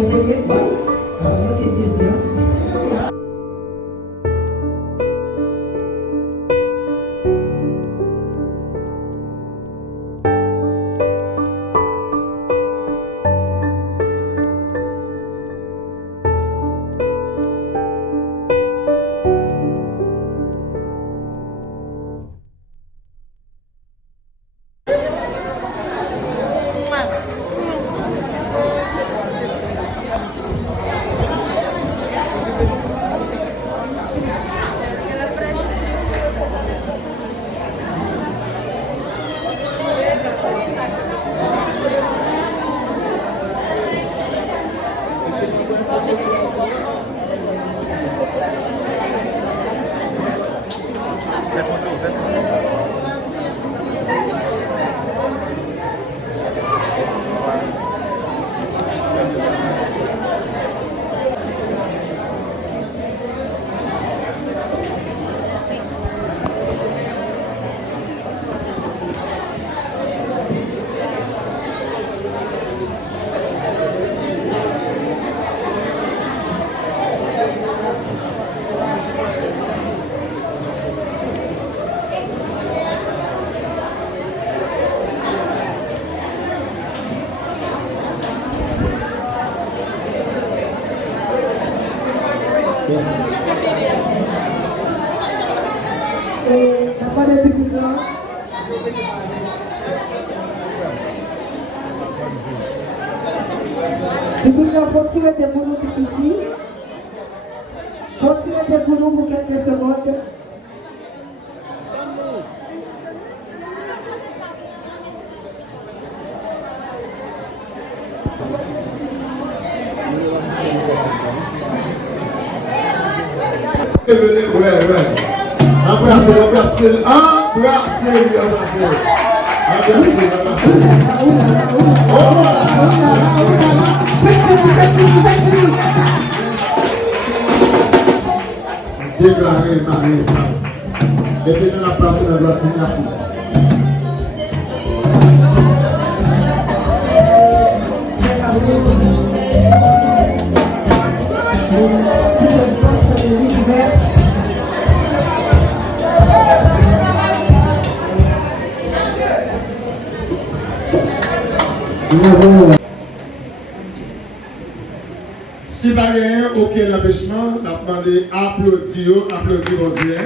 secret, bon. Alors, ce qui est triste, Continuez pour nous, petite fille. Continuez pour nous pour quelques secondes. Ouais. Embrassez. Déclaré marié. Mettez dans la place de la droite signature. Si pas aucun empêchement, on a demandé applaudir mon Dieu.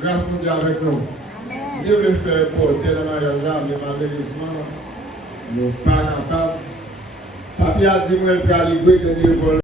Grâce à Dieu avec nous. Dieu veut faire porter le mariage là, mais malheureusement, nous ne sommes pas capables. Papi a dit, moi, je vais livrer des vols.